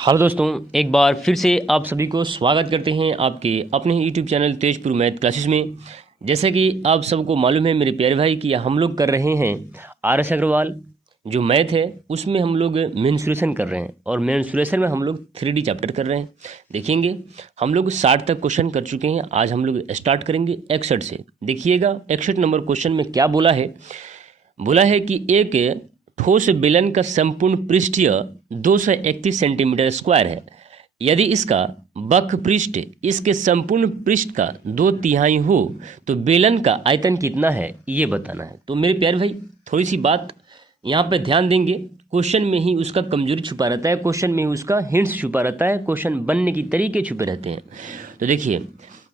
Hello दोस्तों, एक बार फिर से आप सभी को स्वागत करते हैं आपके अपने ही YouTube channel Tezpur math classes में। जैसे कि आप सबको मालूम है मेरे प्यारे भाई कि हम लोग कर रहे हैं आर एस अग्रवाल जो मैथ है उसमें हम लोग मेंसुरेशन कर रहे हैं और मेंसुरेशन में हम लोग 3D चैप्टर कर रहे हैं। देखेंगे हम लोग 60 तक क्वेश्चन कर चुके हैं। आज हम लोग स्टार्ट करेंगे 61 से। देखिएगा 61 नंबर क्वेश्चन में क्या बोला है कि एक ठोस बेलन का संपूर्ण पृष्ठीय 231 सेंटीमीटर स्क्वायर है। यदि इसका वक्र पृष्ठ इसके संपूर्ण पृष्ठ का 2/3 हो तो बेलन का आयतन कितना है ये बताना है। तो मेरे प्यारे भाई थोड़ी सी बात यहाँ पे ध्यान देंगे। क्वेश्चन में ही उसका कमजोरी छुपा रहता है, क्वेश्चन में ही उसका हिंट्स छुपा रहता है, क्वेश्चन बनने की तरीके छुपे रहते हैं। तो देखिए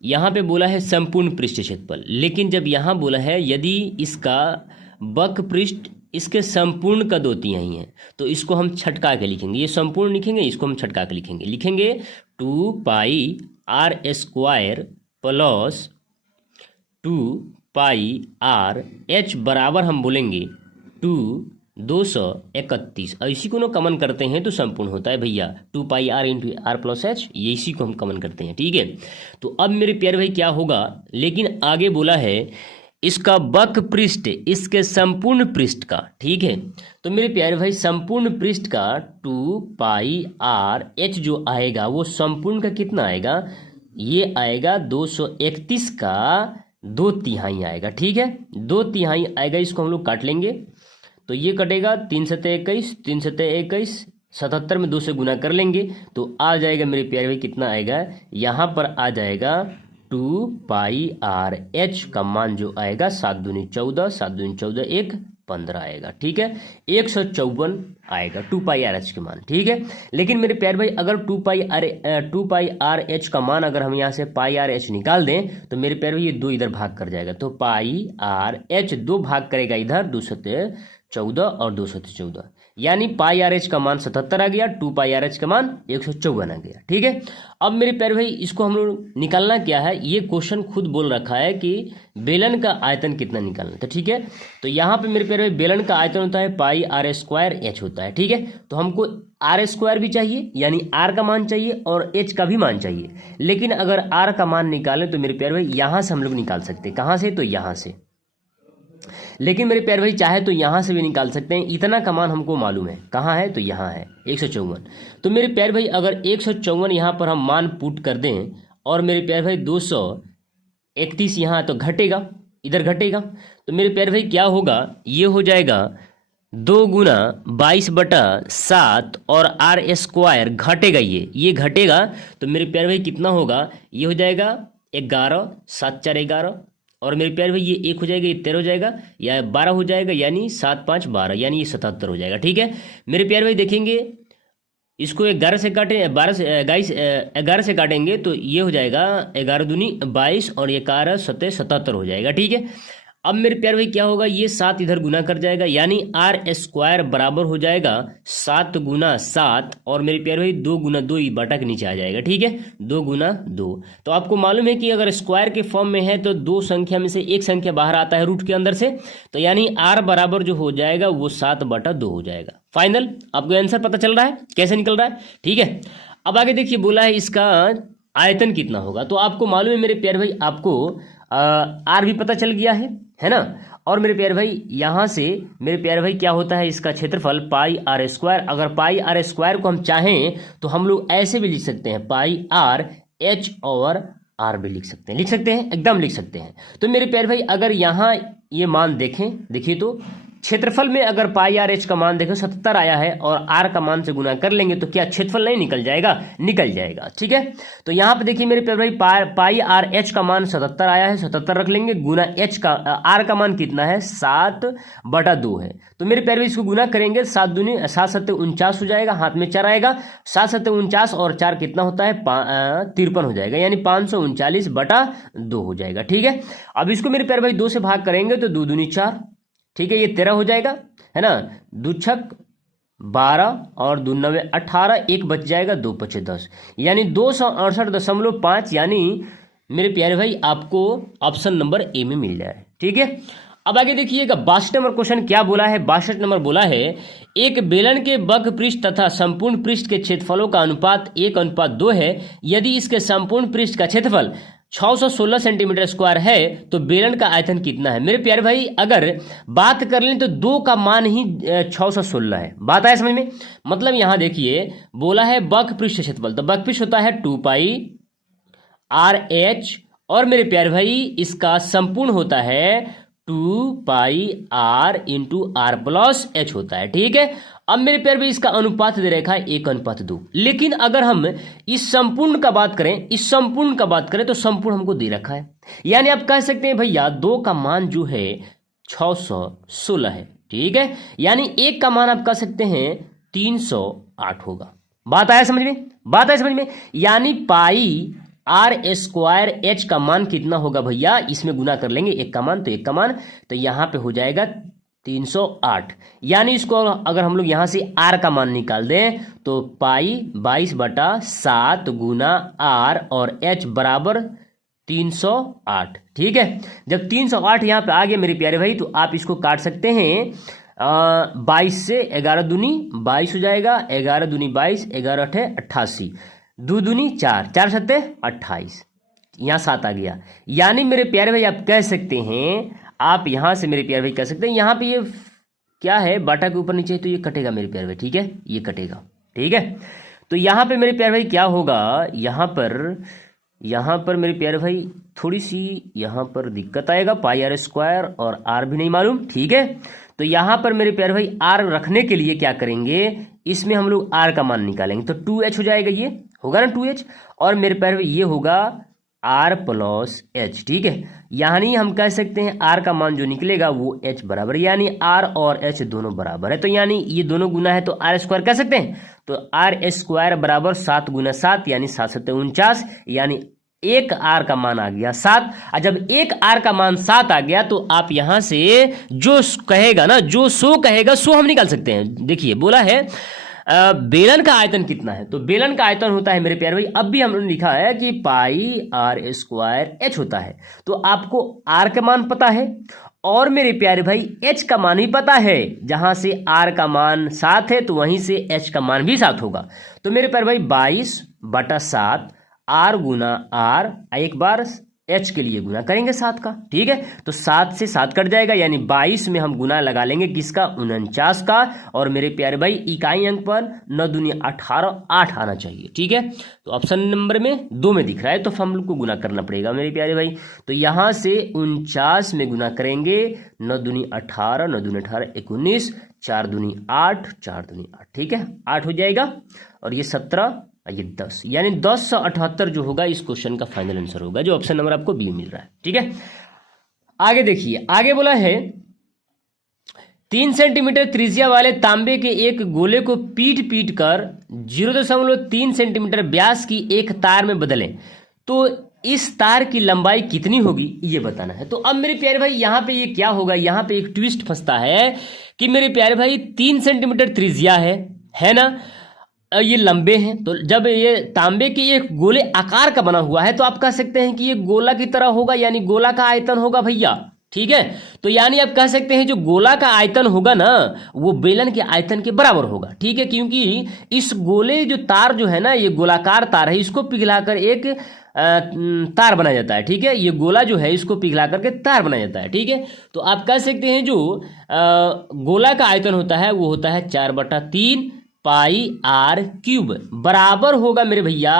यहाँ पे बोला है संपूर्ण पृष्ठ क्षेत्रफल, लेकिन जब यहाँ बोला है यदि इसका वक्र पृष्ठ इसके संपूर्ण का 2/3 है तो इसको हम छटका के लिखेंगे। ये संपूर्ण लिखेंगे, इसको हम छटका के लिखेंगे 2πr² प्लस 2πrh बराबर हम बोलेंगे 231। और इसी को ना कमन करते हैं तो संपूर्ण होता है भैया 2πr into are plus H, ये इसी को हम कमन करते हैं। ठीक है, तो अब मेरे प्यारे भाई क्या होगा, लेकिन आगे बोला है इसका वक्र पृष्ठ इसके संपूर्ण पृष्ठ का। ठीक है, तो मेरे प्यारे भाई संपूर्ण पृष्ठ का 2πrh जो आएगा वो संपूर्ण का कितना आएगा, ये आएगा 231 का 2/3 आएगा। ठीक है, 2/3 आएगा, इसको हम लोग काट लेंगे तो ये कटेगा 3 सत्ते 21, 3 सत्ते 21, 77 में 2 से गुना कर लेंगे तो आ जाएगा मेरे प्यारे भाई कितना आएगा, यहाँ पर आ जाएगा 2πrh का मान जो आएगा 7 दूनी 14, 7 दूनी 14 1 15 आएगा। ठीक है, 154 आएगा 2πrh के मान। ठीक है, लेकिन मेरे प्यारे भाई अगर 2πrh का मान अगर हम यहाँ से πrh निकाल दें तो मेरे प्यारे भाई ये 2 इधर भाग कर जाएगा, तो πrh 2 भाग करेगा इधर 2 सत्ते 14 और 2 सत्ते 14, यानी πrh का मान 77 आ गया, 2πrh का मान 154 आ गया। ठीक है, अब मेरे प्यारे भाई इसको हम लोग निकालना क्या है, ये क्वेश्चन खुद बोल रखा है कि बेलन का आयतन कितना निकालना। तो ठीक है, तो यहाँ पे मेरे प्यारे भाई बेलन का आयतन होता है πr² होता है। ठीक है, तो हमको r² भी चाहिए यानी r का मान चाहिए और h का भी मान चाहिए, लेकिन अगर r का मान निकालें तो मेरे प्यारे भाई यहाँ से हम लोग निकाल सकते हैं। कहाँ से, तो यहाँ से। लेकिन मेरे प्यारे भाई चाहे तो यहाँ से भी निकाल सकते हैं, इतना का मान हमको मालूम है कहाँ है, तो यहाँ है 154। तो मेरे प्यारे भाई अगर 154 यहाँ पर हम मान पुट कर दें और मेरे प्यारे भाई 231 यहाँ तो घटेगा, इधर घटेगा, तो मेरे प्यारे भाई क्या होगा, ये हो जाएगा 2 गुना 22/7 और r² घटेगा, ये घटेगा तो मेरे प्यारे भाई कितना होगा, ये हो जाएगा 11, 7 4 11 और मेरे प्यारे भाई ये 1 हो जाएगा, ये 13 हो जाएगा या 12 हो जाएगा, यानी 7 5 12 यानी ये 77 हो जाएगा। ठीक है, मेरे प्यारे भाई देखेंगे इसको 11 से काटें, 12 से 11 से काटेंगे तो ये हो जाएगा 11 दूनी 22 और 11 सत्ते 77 हो जाएगा। ठीक है, अब मेरे प्यारे भाई क्या होगा, ये 7 इधर गुना कर जाएगा यानी r² बराबर हो जाएगा 7 गुना 7 और मेरे प्यारे भाई 2 गुना 2 बटा के नीचे आ जाएगा। ठीक है, 2 गुना 2। तो आपको मालूम है कि अगर स्क्वायर के फॉर्म में है तो 2 संख्या में से एक संख्या बाहर आता है रूट के अंदर से, तो यानी r बराबर जो हो जाएगा वो 7/2 हो जाएगा। फाइनल आपको आंसर पता चल रहा है कैसे निकल रहा है। ठीक है, अब आगे देखिए बोला है इसका आयतन कितना होगा, तो आपको मालूम है मेरे प्यारे भाई आपको आर भी पता चल गया है ना। और मेरे प्यारे भाई यहाँ से मेरे प्यारे भाई क्या होता है इसका क्षेत्रफल πr²। अगर πr² को हम चाहें तो हम लोग ऐसे भी लिख सकते हैं πrh और r भी लिख सकते हैं, एकदम लिख सकते हैं। तो मेरे प्यारे भाई अगर यहाँ ये मान देखिए तो क्षेत्रफल में अगर πrh का मान देखो 77 आया है और r का मान से गुना कर लेंगे तो क्या क्षेत्रफल नहीं निकल जाएगा, निकल जाएगा। ठीक है, तो यहाँ पे देखिए मेरे प्यारे भाई πrh का मान 77 आया है, 77 रख लेंगे, गुना h का r का मान कितना है 7/2 है। तो मेरे प्यारे भाई इसको गुना करेंगे 7 दूनी 7 सत्ते 49 हो जाएगा, हाथ में 4 आएगा, 7 सत्ते 49 और 4 कितना होता है 53 हो जाएगा, यानी 539/2 हो जाएगा। ठीक है, अब इसको मेरे प्यारे भाई 2 से भाग करेंगे तो 2 दूनी 4, ठीक है, ये 13 हो जाएगा, है ना, 2 छक 12 और 2 9 18, 1 बच जाएगा, 2 5 10 यानी 268.5, यानी मेरे प्यारे भाई आपको ऑप्शन नंबर ए में मिल जाए। ठीक है, अब आगे देखिएगा 62 नंबर क्वेश्चन क्या बोला है। 62 नंबर बोला है एक बेलन के वक्र पृष्ठ तथा संपूर्ण पृष्ठ के क्षेत्रफलों का अनुपात 1:2 है। यदि इसके संपूर्ण पृष्ठ का क्षेत्रफल 616 सेंटीमीटर स्क्वायर है तो बेलन का आयतन कितना है। मेरे प्यारे भाई अगर बात कर लें तो 2 का मान ही 616 है। बात आया समझ में। मतलब यहां देखिए बोला है वक्र पृष्ठ क्षेत्रफल, तो वक्र पृष्ठ होता है 2πr/h और मेरे प्यारे भाई इसका संपूर्ण होता है 2πr इंटू r+h होता है। ठीक है। अब मेरे प्यारे भाई इसका अनुपात दे रखा है 1:2। लेकिन अगर हम इस संपूर्ण का बात करें, तो संपूर्ण हमको दे रखा है, यानी आप कह सकते हैं भैया 2 का मान जो है 616 है। ठीक है। यानी 1 का मान आप कह सकते हैं 308 होगा। बात आया समझ में। यानी πr² h का मान कितना होगा भैया, इसमें गुना कर लेंगे 1 का मान, तो यहां पे हो जाएगा 308। यानी इसको अगर हम लोग यहां से r का मान निकाल दें तो पाई 22/7 गुना r और h बराबर 308। ठीक है। जब 308 यहाँ पे आ गया मेरे प्यारे भाई तो आप इसको काट सकते हैं 22 से, 11 दूनी 22 हो जाएगा, 11 दूनी 22, 11 अठे 88, 2 दूनी 4, 4 सत्ते 28, यहाँ 7 आ गया। यानी मेरे प्यारे भाई आप कह सकते हैं, आप यहां से मेरे प्यारे भाई कह सकते हैं, यहाँ पे ये क्या है बाटा के ऊपर नीचे है तो ये कटेगा मेरे प्यारे भाई। ठीक है, ये कटेगा। ठीक है। तो यहाँ पे मेरे प्यारे भाई क्या होगा, यहाँ पर मेरे प्यारे भाई थोड़ी सी यहाँ पर दिक्कत आएगा, πr² और r भी नहीं मालूम। ठीक है। तो यहाँ पर मेरे प्यारे भाई r रखने के लिए क्या करेंगे, इसमें हम लोग r का मान निकालेंगे तो 2h हो जाएगा, ये होगा ना 2h, और मेरे प्यारे भाई ये होगा r+h। ठीक है। यानी हम कह सकते हैं r का मान जो निकलेगा वो h बराबर, यानी r और h दोनों बराबर है, तो यानी ये दोनों गुना है तो r² कह सकते हैं। तो r² बराबर 7 गुना 7 यानी 7 सत्ते 49, यानी एक r का मान आ गया 7। और जब एक r का मान 7 आ गया तो आप यहां से जो कहेगा ना, जो सो कहेगा सो हम निकाल सकते हैं। देखिए बोला है बेलन का आयतन कितना है, तो बेलन का आयतन होता है मेरे प्यारे भाई, अब भी हमने लिखा है कि πr² होता है। तो आपको r का मान पता है और मेरे प्यारे भाई h का मान ही पता है। जहां से r का मान 7 है तो वहीं से h का मान भी 7 होगा। तो मेरे प्यारे भाई 22/7 r गुना r, एक बार h के लिए गुना करेंगे 7 का। ठीक है। तो 7 से 7 कट जाएगा, यानी 22 में हम गुना लगा लेंगे किसका, 49 का, और मेरे प्यारे भाई इकाई अंक पर 9 दूनी 18, 8 आना चाहिए। ठीक है। तो ऑप्शन नंबर में 2 में दिख रहा है तो हम लोग को गुना करना पड़ेगा मेरे प्यारे भाई। तो यहां से 49 में गुना करेंगे, 9 दूनी 18, 9 दूनी 18 19, 4 दूनी 8, 4 दूनी 8। ठीक है, 8 हो जाएगा, और ये 17, ये 10, यानी 1078 जो होगा इस क्वेश्चन का फाइनल आंसर होगा, जो ऑप्शन नंबर आपको बी मिल रहा है। ठीक है। आगे देखिए, आगे बोला है 3 सेंटीमीटर त्रिज्या वाले तांबे के एक गोले को पीट कर 0.3 सेंटीमीटर व्यास की एक तार में बदलें तो इस तार की लंबाई कितनी होगी, ये बताना है। तो अब मेरे प्यारे भाई यहाँ पे ये क्या होगा, यहाँ पे एक ट्विस्ट फंसता है कि मेरे प्यारे भाई 3 सेंटीमीटर त्रिज्या है ना, ये लंबे हैं। तो जब ये तांबे के एक गोले आकार का बना हुआ है तो आप कह सकते हैं कि ये गोला की तरह होगा, यानी गोला का आयतन होगा भैया। ठीक है। तो यानी आप कह सकते हैं जो गोला का आयतन होगा ना वो बेलन के आयतन के बराबर होगा। ठीक है। क्योंकि इस गोले जो तार जो है ना, ये गोलाकार तार है, इसको पिघलाकर एक तार बनाया जाता है। ठीक है। ये गोला जो है इसको पिघला करके तार बनाया जाता है। ठीक है। तो आप कह सकते हैं जो गोला का आयतन होता है वो होता है 4/3 πr³ बराबर होगा मेरे भैया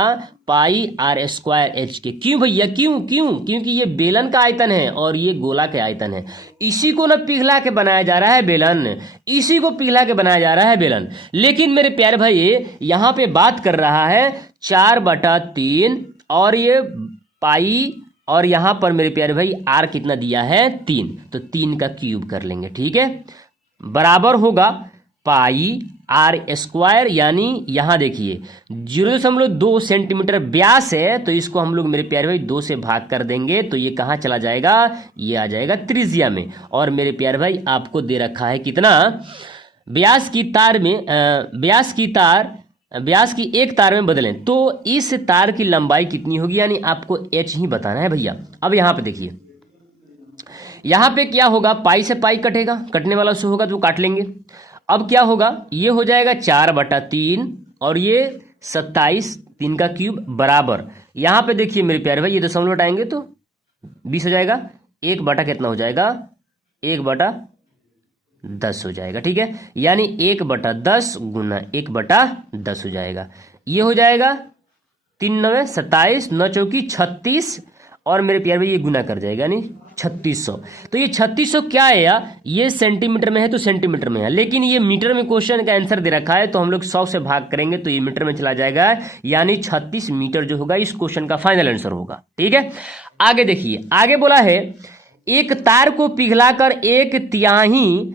πr² के। क्यों भैया, क्यों? क्योंकि ये बेलन का आयतन है और ये गोला के आयतन है। इसी को ना पिघला के बनाया जा रहा है बेलन, इसी को पिघला के बनाया जा रहा है बेलन। लेकिन मेरे प्यारे भाई यहाँ पे बात कर रहा है 4/3 और ये पाई, और यहाँ पर मेरे प्यारे भाई r कितना दिया है 3, तो 3 का क्यूब कर लेंगे। ठीक है। बराबर होगा πr², यानी यहां देखिए 0.2 सेंटीमीटर व्यास है तो इसको हम लोग मेरे प्यारे भाई 2 से भाग कर देंगे तो ये कहां चला जाएगा, ये आ जाएगा त्रिज्या में। और मेरे प्यारे भाई आपको दे रखा है कितना, व्यास की एक तार में बदलें तो इस तार की लंबाई कितनी होगी, यानी आपको h ही बताना है भैया। अब यहां पे देखिए यहाँ पे क्या होगा, पाई से पाई कटेगा, कटने वाला से होगा तो काट लेंगे। अब क्या होगा, ये हो जाएगा 4/3 और ये 27 3 का क्यूब बराबर, यहाँ पे देखिए मेरे प्यारे भाई ये दशमलव हटाएंगे तो 20 हो जाएगा, 1 बटा कितना हो जाएगा, 1/10 हो जाएगा। ठीक है, यानी 1/10 गुना 1/10 हो जाएगा। ये हो जाएगा 3 9 27, 9 चौकी 36 और मेरे प्यारे भाई ये गुना कर जाएगा यानी 3600। तो ये 3600 क्या है यार, ये सेंटीमीटर में है तो सेंटीमीटर में है, लेकिन ये मीटर में क्वेश्चन का आंसर दे रखा है तो हम लोग 100 से भाग करेंगे तो ये मीटर में चला जाएगा, यानी 36 मीटर जो होगा इस क्वेश्चन का फाइनल आंसर होगा। ठीक है, आगे देखिए, आगे बोला है एक तार को पिघलाकर 1/3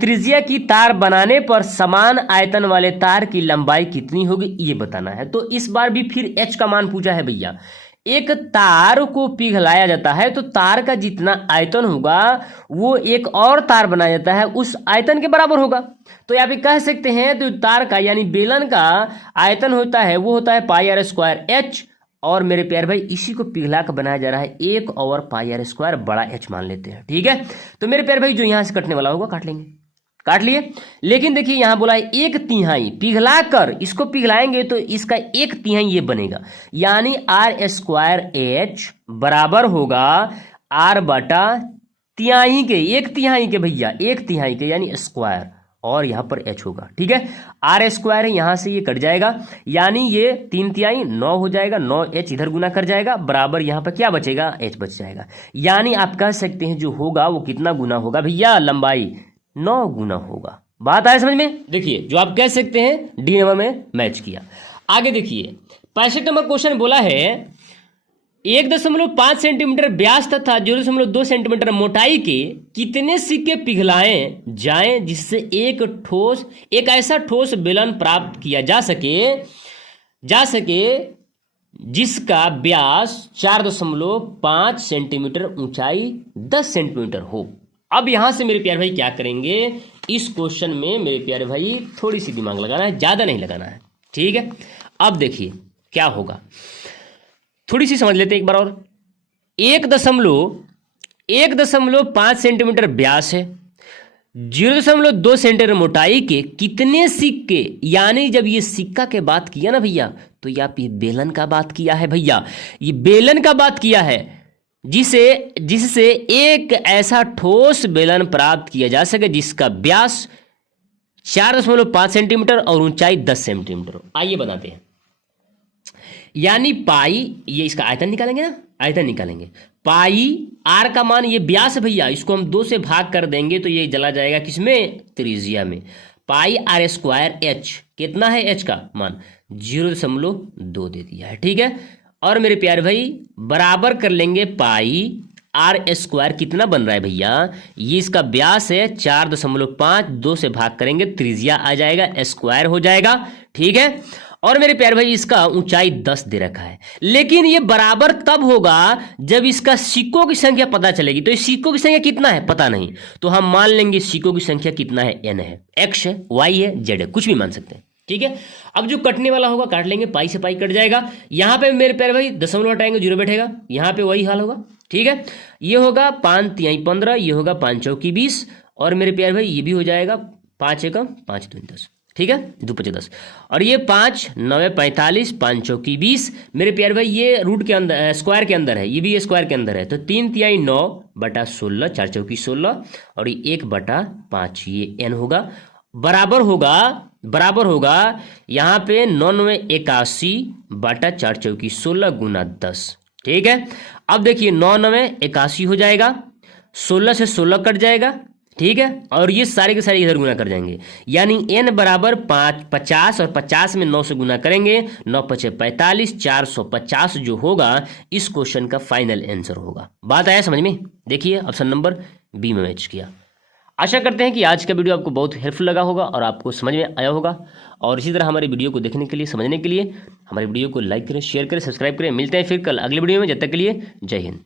त्रिज्या की तार बनाने पर समान आयतन वाले तार की लंबाई कितनी होगी ये बताना है। तो इस बार भी फिर एच का मान पूछा है भैया। एक तार को पिघलाया जाता है तो तार का जितना आयतन होगा वो एक और तार बनाया जाता है उस आयतन के बराबर होगा। तो यहाँ पे कह सकते हैं तो तार का यानी बेलन का आयतन होता है वो होता है πr² h, और मेरे प्यारे भाई इसी को पिघला कर बनाया जा रहा है 1 और πr² बड़ा h मान लेते हैं। ठीक है, तो मेरे प्यारे भाई जो यहां से कटने वाला होगा काट लेंगे, काट लिए। लेकिन देखिए यहां बोला है 1/3 पिघला कर, इसको पिघलाएंगे तो इसका 1/3 ये बनेगा, यानी r² बराबर होगा r/3 के, 1/3 के भैया, 1/3 के यानी स्क्वायर, और यहाँ पर h होगा। ठीक है, r² है, यहाँ से ये कट जाएगा यानी ये 3/3 9 हो जाएगा, 9h इधर गुना कर जाएगा बराबर, यहाँ पर क्या बचेगा, h बच जाएगा। यानी आप कह सकते हैं जो होगा वो कितना गुना होगा भैया, लंबाई 9 गुना होगा। बात आया समझ में। देखिए जो आप कह सकते हैं डी नंबर में मैच किया। आगे देखिए 65 नंबर क्वेश्चन बोला है 1.5 सेंटीमीटर व्यास तथा 0.2 सेंटीमीटर मोटाई के कितने सिक्के पिघलाए जाएं जिससे एक ऐसा ठोस बेलन प्राप्त किया जा सके जिसका व्यास 4.5 सेंटीमीटर, ऊंचाई 10 सेंटीमीटर हो। अब यहां से मेरे प्यारे भाई क्या करेंगे, इस क्वेश्चन में मेरे प्यारे भाई थोड़ी सी दिमाग लगाना है, ज्यादा नहीं लगाना है। ठीक है, अब देखिए क्या होगा, थोड़ी सी समझ लेते हैं एक बार और। 1.5 सेंटीमीटर व्यास है, 0.2 सेंटीमीटर मोटाई के कितने सिक्के, यानी जब ये सिक्का के बात किया ना भैया तो ये आप ये बेलन का बात किया है भैया, ये बेलन का बात किया है जिससे एक ऐसा ठोस बेलन प्राप्त किया जा सके जिसका व्यास 4.5 सेंटीमीटर और ऊंचाई 10 सेंटीमीटर हो। आइए बनाते हैं, यानी पाई, ये इसका आयतन निकालेंगे ना, आयतन निकालेंगे, पाई आर का मान ये व्यास है भैया, इसको हम 2 से भाग कर देंगे तो ये चला जाएगा किसमें, त्रिज्या में। πr² h कितना है, h का मान 0.2 दे दिया है। ठीक है, और मेरे प्यारे भाई बराबर कर लेंगे πr² कितना बन रहा है भैया, ये इसका व्यास है 4.5, 2 से भाग करेंगे त्रिज्या आ जाएगा, स्क्वायर हो जाएगा। ठीक है, और मेरे प्यारे भाई इसका ऊंचाई 10 दे रखा है, लेकिन ये बराबर तब होगा जब इसका सिक्कों की संख्या पता चलेगी। तो इस सिक्कों की संख्या कितना है पता नहीं, तो हम मान लेंगे सिक्कों की संख्या कितना है, n है, x है, y है, z है, कुछ भी मान सकते हैं। ठीक है, अब जो कटने वाला होगा काट लेंगे, पाई से पाई कट जाएगा, यहाँ पे मेरे प्यारे भाई दशमलव हटाएंगे 0 बैठेगा, यहाँ पे वही हाल होगा। ठीक है, ये होगा 5×3 15, ये होगा 5×4 20, और मेरे प्यारे भाई ये भी हो जाएगा 5×1 5 2 10। ठीक है, 2 5 10, और ये 5 9 45, 5×4 20, मेरे प्यारे भाई ये रूट के अंदर स्क्वायर के अंदर है, ये भी स्क्वायर के अंदर है, तो 3×3 9/16, 4×4 16, और ये 1/5 ये n होगा, बराबर होगा यहाँ पे 9 9 81 बटा 4×4 16 गुना 10। ठीक है, अब देखिए 9 9 81 हो जाएगा, 16 से 16 कट जाएगा। ठीक है, और ये सारे के सारे इधर गुना कर जाएंगे, यानी n बराबर 50, और 50 में 9 से गुना करेंगे, 9 5 45, 450 जो होगा इस क्वेश्चन का फाइनल आंसर होगा। बात आया समझ में। देखिए ऑप्शन नंबर बी में मैच किया। आशा करते हैं कि आज का वीडियो आपको बहुत हेल्पफुल लगा होगा और आपको समझ में आया होगा, और इसी तरह हमारे वीडियो को देखने के लिए, समझने के लिए हमारे वीडियो को लाइक करें, शेयर करें, सब्सक्राइब करें। मिलते हैं फिर कल अगले वीडियो में, जब तक के लिए जय हिंद।